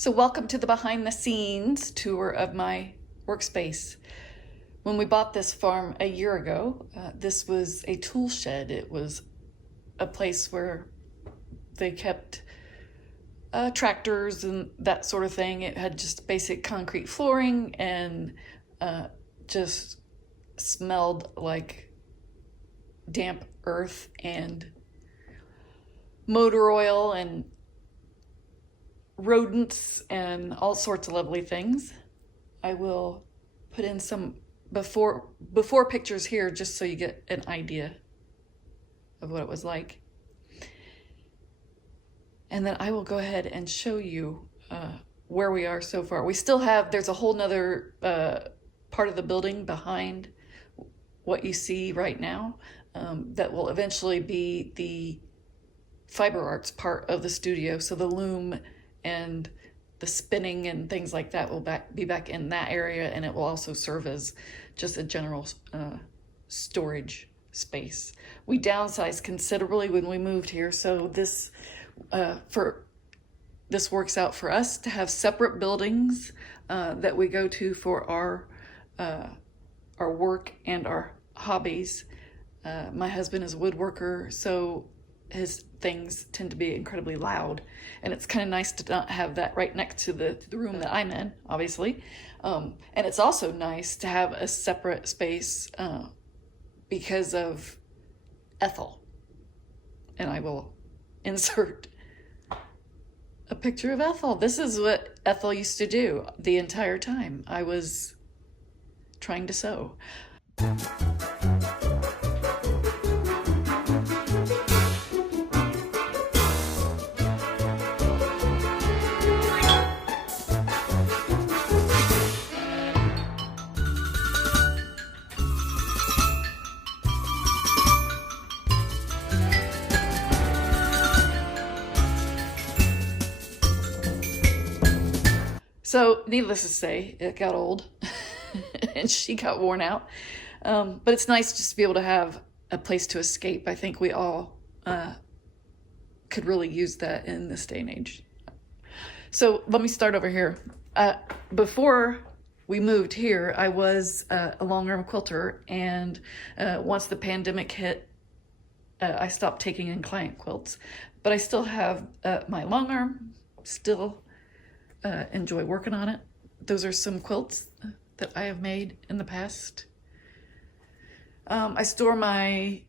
So welcome to the behind the scenes tour of my workspace. When we bought this farm a year ago, this was a tool shed. It was a place where they kept tractors and that sort of thing. It had just basic concrete flooring and just smelled like damp earth and motor oil and rodents and all sorts of lovely things. I will put in some before pictures here just so you get an idea of what it was like. And then I will go ahead and show you where we are so far. We still have, there's a whole nother part of the building behind what you see right now that will eventually be the fiber arts part of the studio. So the loom and the spinning and things like that will be back in that area, and it will also serve as just a general storage space. We downsized considerably when we moved here, so this works out for us to have separate buildings that we go to for our work and our hobbies. My husband is a woodworker, so his things tend to be incredibly loud, and it's kind of nice to not have that right next to the room that I'm in, obviously. And it's also nice to have a separate space because of Ethel. And I will insert a picture of Ethel. This is what Ethel used to do the entire time I was trying to sew. So needless to say, it got old and she got worn out. But it's nice just to be able to have a place to escape. I think we all could really use that in this day and age. So let me start over here. Before we moved here, I was a long arm quilter, and once the pandemic hit, I stopped taking in client quilts. But I still have my long arm, still enjoy working on it. Those are some quilts that I have made in the past. I store my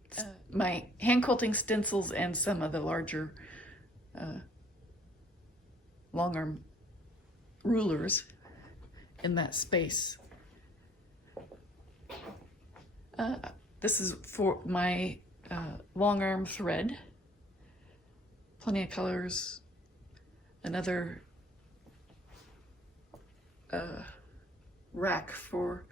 hand quilting stencils and some of the larger long arm rulers in that space. This is for my long arm thread. Plenty of colors. Another rack for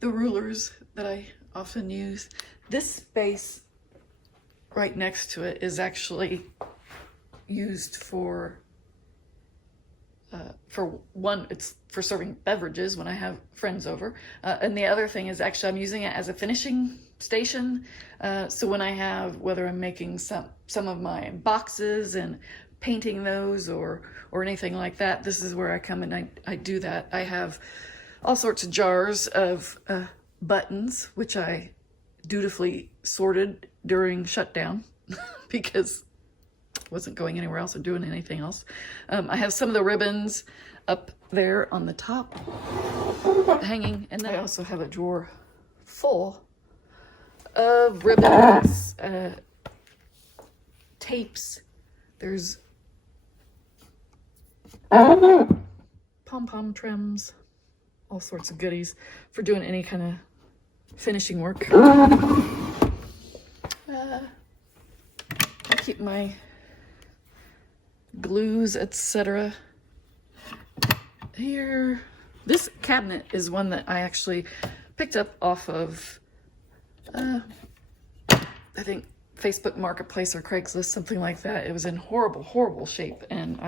the rulers that I often use. This space right next to it is actually used for one, it's for serving beverages when I have friends over, and the other thing is actually I'm using it as a finishing station. So when I have, whether I'm making some of my boxes and painting those or anything like that, this is where I come and I do that. I have all sorts of jars of buttons, which I dutifully sorted during shutdown because I wasn't going anywhere else or doing anything else. I have some of the ribbons up there on the top hanging, and then I also have a drawer full of ribbons, tapes. There's pom-pom trims, all sorts of goodies for doing any kind of finishing work. I keep my glues, etc. here. This cabinet is one that I actually picked up off of I think Facebook Marketplace or Craigslist, something like that. It was in horrible shape, and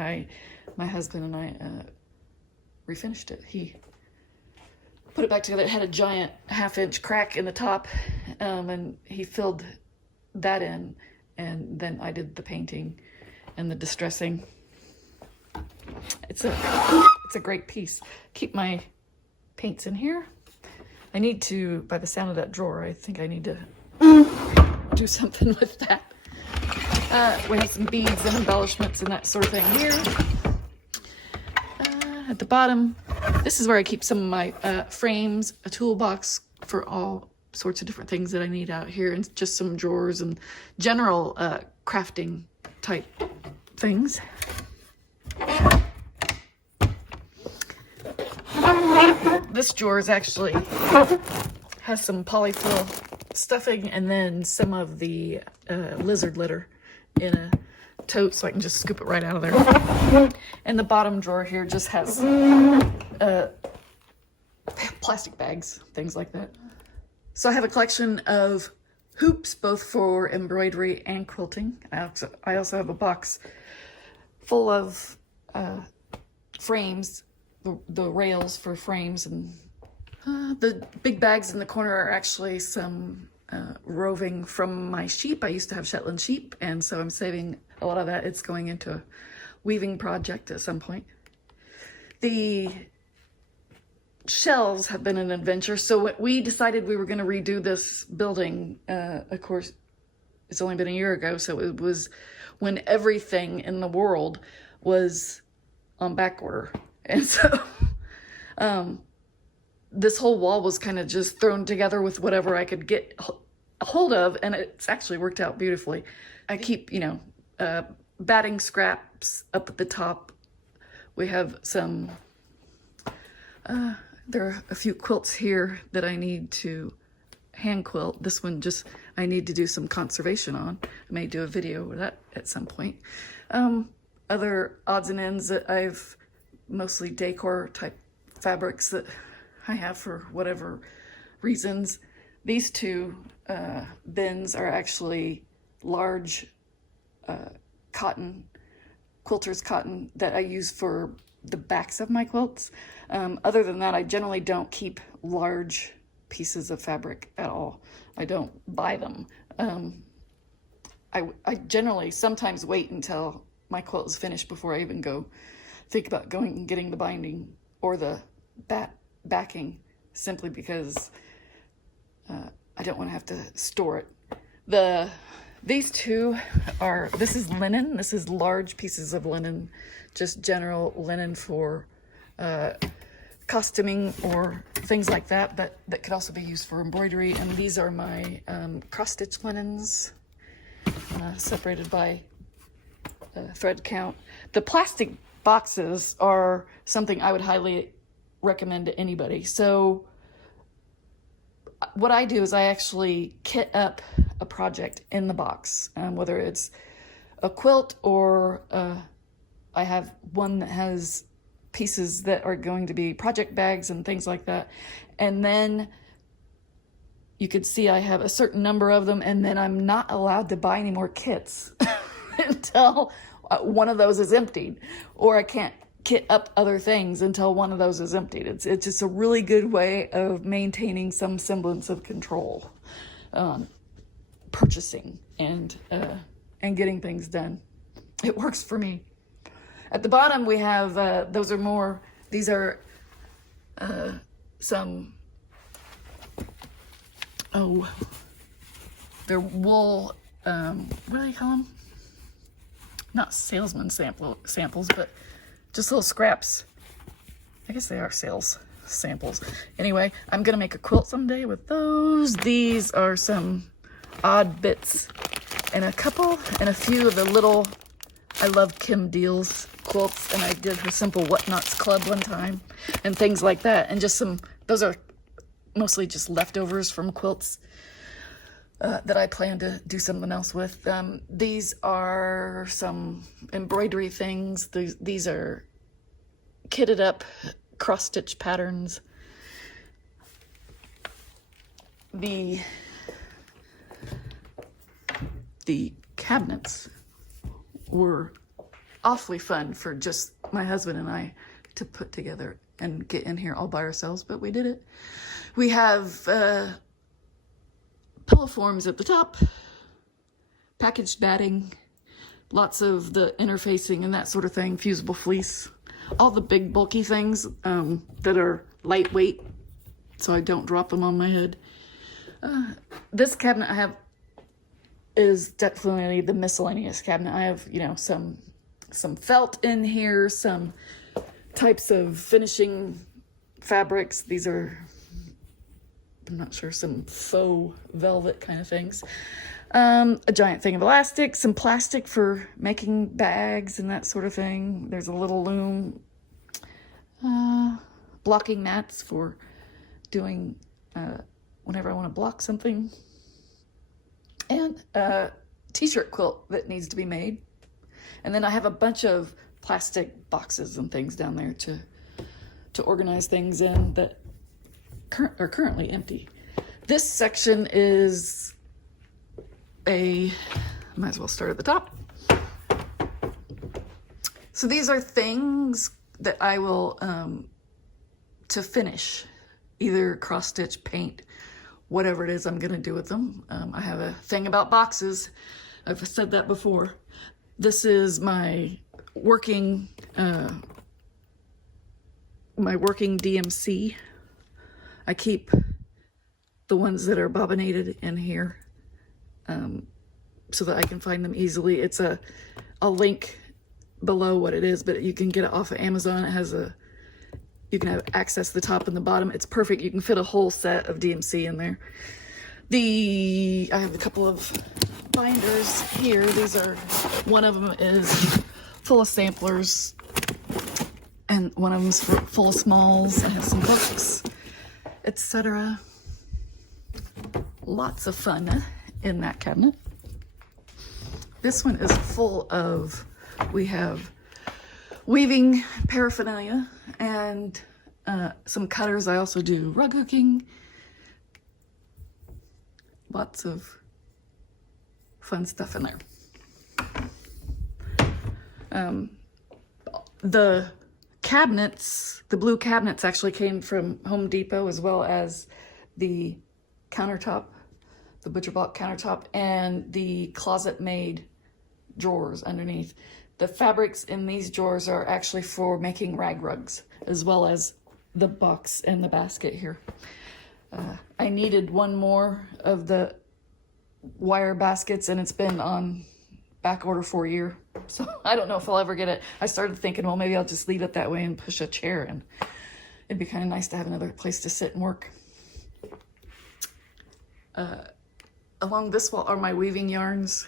my husband and I refinished it. He put it back together. It had a giant 1/2-inch crack in the top, and he filled that in, and then I did the painting and the distressing. It's a great piece. Keep my paints in here. I need to, by the sound of that drawer, I think I need to do something with that. We have some beads and embellishments and that sort of thing here. At the bottom, this is where I keep some of my frames, a toolbox for all sorts of different things that I need out here, and just some drawers and general crafting type things. This drawer is actually has some polyfill stuffing and then some of the lizard litter in a tote, so I can just scoop it right out of there. And the bottom drawer here just has plastic bags, things like that. So I have a collection of hoops, both for embroidery and quilting. I also have a box full of frames, the rails for frames, and the big bags in the corner are actually some roving from my sheep. I used to have Shetland sheep, and so I'm saving a lot of that. It's going into a weaving project at some point. The shelves have been an adventure. So we decided we were going to redo this building. Of course, it's only been a year ago, so it was when everything in the world was on back order. And so this whole wall was kind of just thrown together with whatever I could get a hold of, and it's actually worked out beautifully. I keep, batting scraps up at the top. We have some, there are a few quilts here that I need to hand quilt. This one I need to do some conservation on. I may do a video of that at some point. Other odds and ends that I've mostly decor type fabrics that I have for whatever reasons. These two bins are actually large quilter's cotton that I use for the backs of my quilts. Other than that, I generally don't keep large pieces of fabric at all. I don't buy them. I generally sometimes wait until my quilt is finished before I even think about going and getting the binding or the backing, simply because I don't want to have to store it. These two this is linen. This is large pieces of linen, just general linen for costuming or things like that, but that could also be used for embroidery. And these are my cross-stitch linens, separated by thread count. The plastic boxes are something I would highly recommend to anybody. So what I do is I actually kit up a project in the box, whether it's a quilt or I have one that has pieces that are going to be project bags and things like that. And then you could see I have a certain number of them, and then I'm not allowed to buy any more kits until one of those is emptied, or I can't kit up other things until one of those is emptied. It's just a really good way of maintaining some semblance of control, purchasing and getting things done. It works for me. At the bottom we have these are some, they're wool, what do they call them? Not salesman samples, but just little scraps. I guess they are sales samples. Anyway, I'm gonna make a quilt someday with those. These are some odd bits and a few of the little, I love Kim Deal's quilts, and I did her Simple Whatnots Club one time and things like that. And just those are mostly just leftovers from quilts that I plan to do something else with. These are some embroidery things. These are kitted up cross-stitch patterns. The cabinets were awfully fun for just my husband and I to put together and get in here all by ourselves, but we did it. We have pillow forms at the top, packaged batting, lots of the interfacing and that sort of thing, fusible fleece. all the big bulky things that are lightweight, so I don't drop them on my head. This cabinet I have is definitely the miscellaneous cabinet. I have, you know, some felt in here, some types of finishing fabrics. These are, I'm not sure, some faux velvet kind of things. A giant thing of elastic, some plastic for making bags and that sort of thing. There's a little loom, blocking mats for doing whenever I want to block something, and a t-shirt quilt that needs to be made. And then I have a bunch of plastic boxes and things down there to organize things in that are currently empty. This section is might as well start at the top. So these are things that I will, to finish, either cross stitch, paint, whatever it is I'm gonna do with them. I have a thing about boxes. I've said that before. This is my working DMC. I keep the ones that are bobbinated in here so that I can find them easily. I'll link below what it is, but you can get it off of Amazon. It has you can have access to the top and the bottom. It's perfect. You can fit a whole set of DMC in there. I have a couple of binders here. One of them is full of samplers, and one of them's full of smalls. I have some books, etc. Lots of fun in that cabinet. This one is full of, we have weaving paraphernalia and some cutters. I also do rug hooking. Lots of fun stuff in there. The cabinets, the blue cabinets actually came from Home Depot, as well as the countertop, the butcher block countertop, and the closet made drawers underneath. The fabrics in these drawers are actually for making rag rugs, as well as the box and the basket here. I needed one more of the wire baskets, and it's been on back order for a year. So I don't know if I'll ever get it. I started thinking, well, maybe I'll just leave it that way and push a chair in. It'd be kind of nice to have another place to sit and work. Along this wall are my weaving yarns.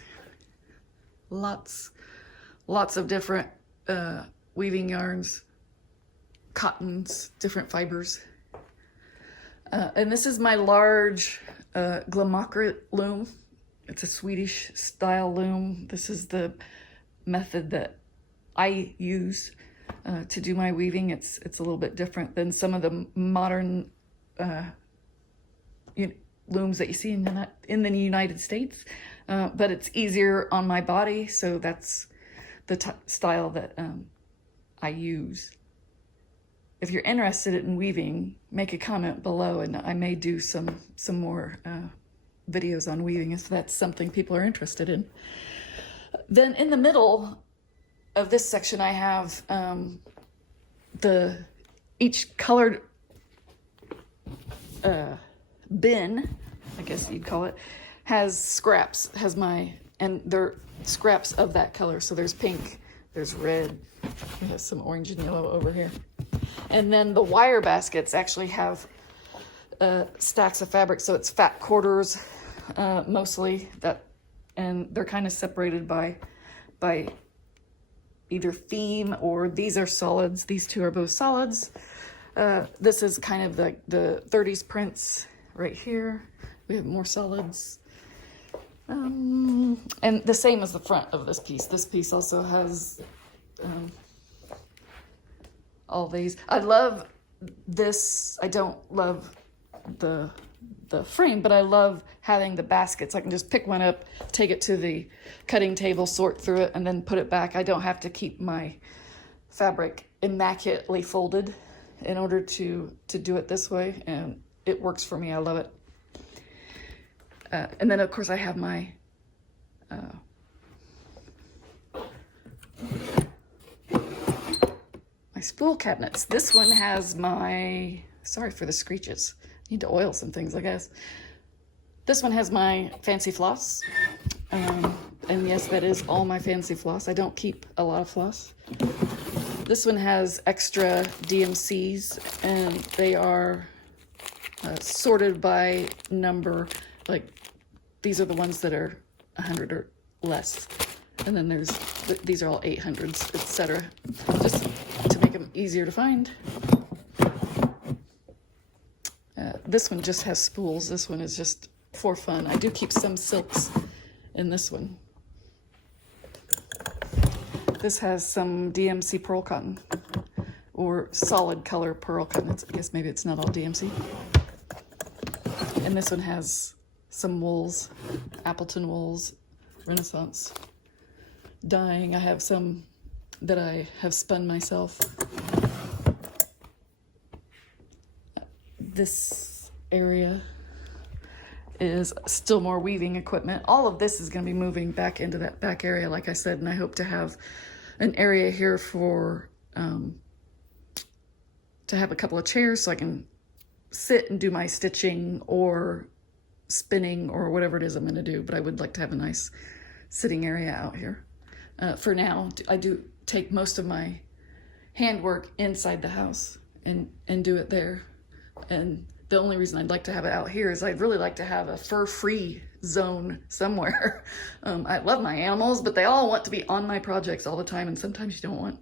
Lots of different weaving yarns, cottons, different fibers. And this is my large Glamacra loom. It's a Swedish style loom. This is the method that I use to do my weaving. It's a little bit different than some of the modern looms that you see in the United States, but it's easier on my body, so that's the style that I use. If you're interested in weaving, make a comment below, and I may do some more videos on weaving if that's something people are interested in. Then in the middle of this section, I have each colored bin, I guess you'd call it, has scraps, and they're scraps of that color. So there's pink, there's red, there's some orange and yellow over here. And then the wire baskets actually have stacks of fabric, so it's fat quarters mostly, and they're kind of separated by either theme, or these are solids. These two are both solids. This is kind of the 30s prints right here. We have more solids. And the same as the front of this piece. This piece also has all these. I love this. I don't love the frame, but I love having the baskets. I can just pick one up, take it to the cutting table, sort through it, and then put it back. I don't have to keep my fabric immaculately folded in order to do it this way, and it works for me. I love it. And then of course I have my my spool cabinets. This one has my, sorry for the screeches. Need to oil some things, I guess. This one has my fancy floss. And yes, that is all my fancy floss. I don't keep a lot of floss. This one has extra DMCs, and they are sorted by number. Like, these are the ones that are 100 or less. And then these are all 800s, etc. Just to make them easier to find. This one just has spools. This one is just for fun. I do keep some silks in this one. This has some DMC pearl cotton, or solid color pearl cotton. I guess maybe it's not all DMC. And this one has some wools, Appleton wools, Renaissance dyeing. I have some that I have spun myself. This area is still more weaving equipment. All of this is going to be moving back into that back area, like I said, and I hope to have an area here for to have a couple of chairs so I can sit and do my stitching or spinning or whatever it is I'm going to do. But I would like to have a nice sitting area out here. For now, I do take most of my handwork inside the house and do it there. And the only reason I'd like to have it out here is I'd really like to have a fur-free zone somewhere. I love my animals, but they all want to be on my projects all the time, and sometimes you don't want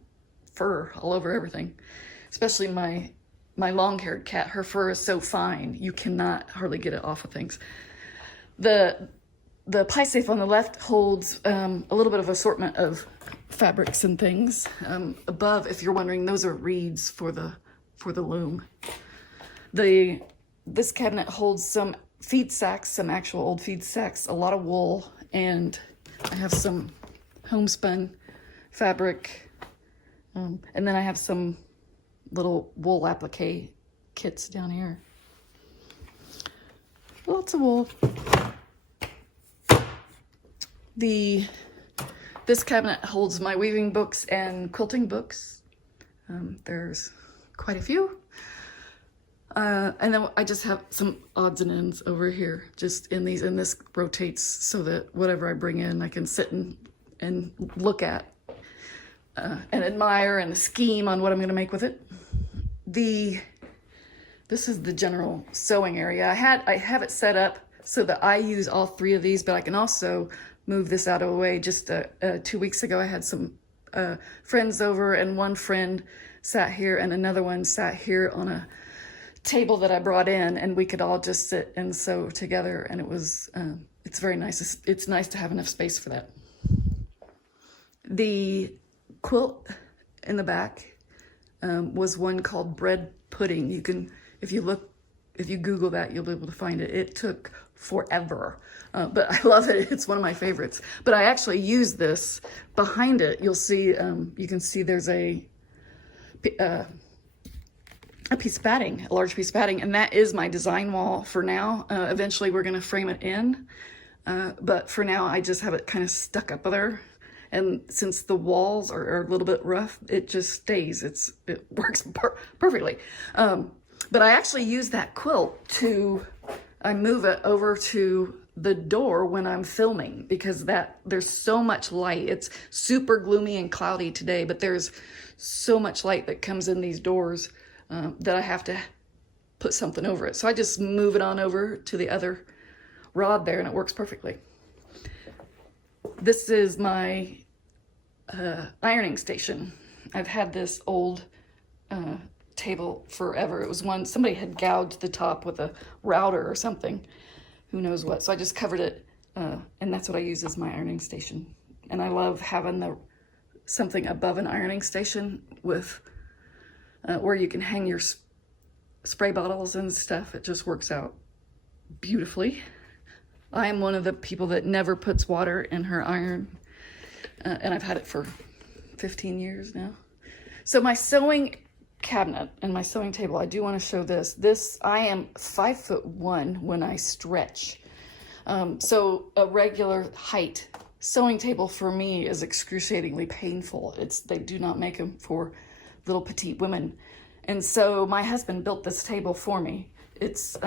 fur all over everything. Especially my long-haired cat. Her fur is so fine, you cannot hardly get it off of things. The pie safe on the left holds a little bit of assortment of fabrics and things. Above, if you're wondering, those are reeds for the loom. This cabinet holds some feed sacks, some actual old feed sacks, a lot of wool, and I have some homespun fabric. And then I have some little wool applique kits down here. Lots of wool. This cabinet holds my weaving books and quilting books. There's quite a few. And then I just have some odds and ends over here, just in these, and this rotates so that whatever I bring in, I can sit and look at and admire and scheme on what I'm going to make with it. This is the general sewing area. I have it set up so that I use all three of these, but I can also move this out of the way. Just 2 weeks ago, I had some friends over, and one friend sat here and another one sat here on a table that I brought in, and we could all just sit and sew together, and it was it's very nice. It's nice to have enough space for that. The quilt in the back was one called bread pudding. You can, if you Google that, you'll be able to find it. It took forever, but I love it. It's one of my favorites. But I actually use this. Behind it, you'll see, you can see there's a piece of padding, a large piece of padding, and that is my design wall for now. Eventually we're going to frame it in, but for now I just have it kind of stuck up there. And since the walls are a little bit rough, it just stays. It works perfectly. But I actually use that quilt I move it over to the door when I'm filming, because there's so much light. It's super gloomy and cloudy today, but there's so much light that comes in these doors that I have to put something over it. So I just move it on over to the other rod there, and it works perfectly. This is my ironing station. I've had this old table forever. It was one, somebody had gouged the top with a router or something, who knows what. So I just covered it, and that's what I use as my ironing station. And I love having something above an ironing station with where you can hang your spray bottles and stuff. It just works out beautifully. I am one of the people that never puts water in her iron, and I've had it for 15 years now. So my sewing cabinet and my sewing table, I do want to show this. I am 5'1" when I stretch. So a regular height sewing table for me is excruciatingly painful. They do not make them for little petite women. And so my husband built this table for me. It's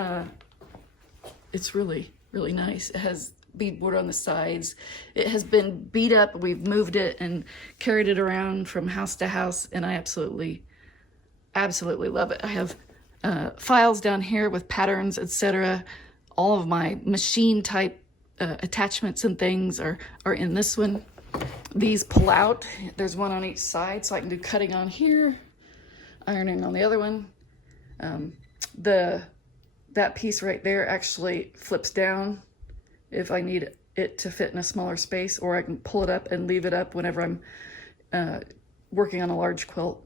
really, really nice. It has beadboard on the sides. It has been beat up. We've moved it and carried it around from house to house, and I absolutely love it. I have files down here with patterns, etc. All of my machine type attachments and things are in this one. These pull out. There's one on each side, so I can do cutting on here, ironing on the other one. That piece right there actually flips down if I need it to fit in a smaller space, or I can pull it up and leave it up whenever I'm working on a large quilt,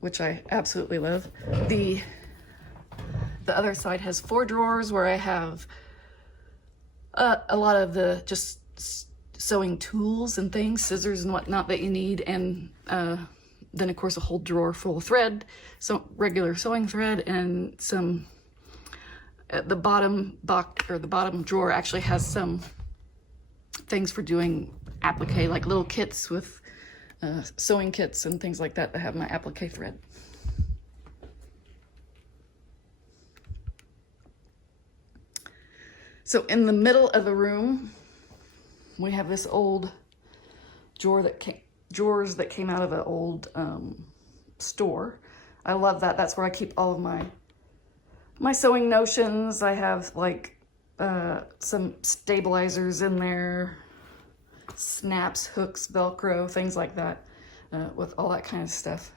which I absolutely love. The other side has 4 drawers where I have a lot of the just sewing tools and things, scissors and whatnot that you need, and then of course a whole drawer full of thread, so regular sewing thread, and some the bottom box, or the bottom drawer actually has some things for doing applique, like little kits with sewing kits and things like that have my applique thread. So in the middle of the room, we have this old drawers that came out of an old store. I love that. That's where I keep all of my sewing notions. I have like some stabilizers in there, snaps, hooks, Velcro, things like that, with all that kind of stuff.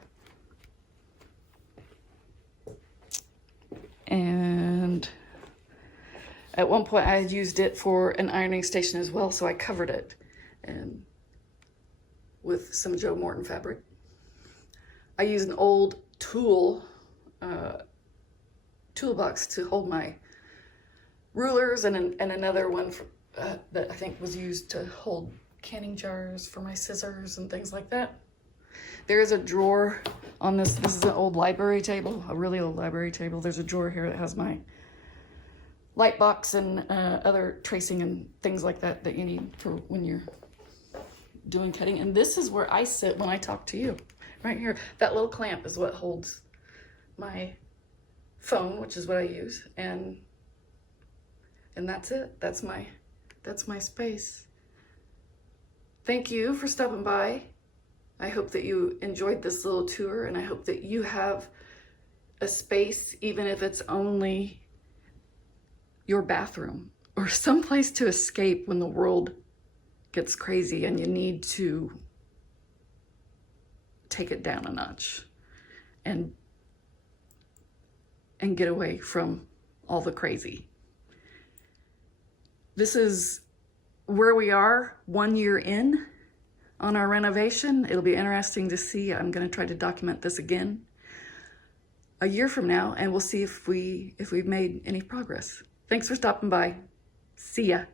And at one point I had used it for an ironing station as well, so I covered it and with some Joe Morton fabric. I use an old toolbox to hold my rulers, and another one for, that I think was used to hold canning jars for my scissors and things like that. There is a drawer on this. This is an old library table, a really old library table. There's a drawer here that has my light box and other tracing and things like that that you need for when you're doing cutting. And this is where I sit when I talk to you, right here. That little clamp is what holds my phone, which is what I use, and that's it. That's my space. Thank you for stopping by. I hope that you enjoyed this little tour, and I hope that you have a space, even if it's only your bathroom or someplace to escape when the world gets crazy and you need to take it down a notch and get away from all the crazy. This is where we are 1 year in on our renovation. It'll be interesting to see. I'm going to try to document this again a year from now, and we'll see if we've made any progress. Thanks for stopping by. See ya.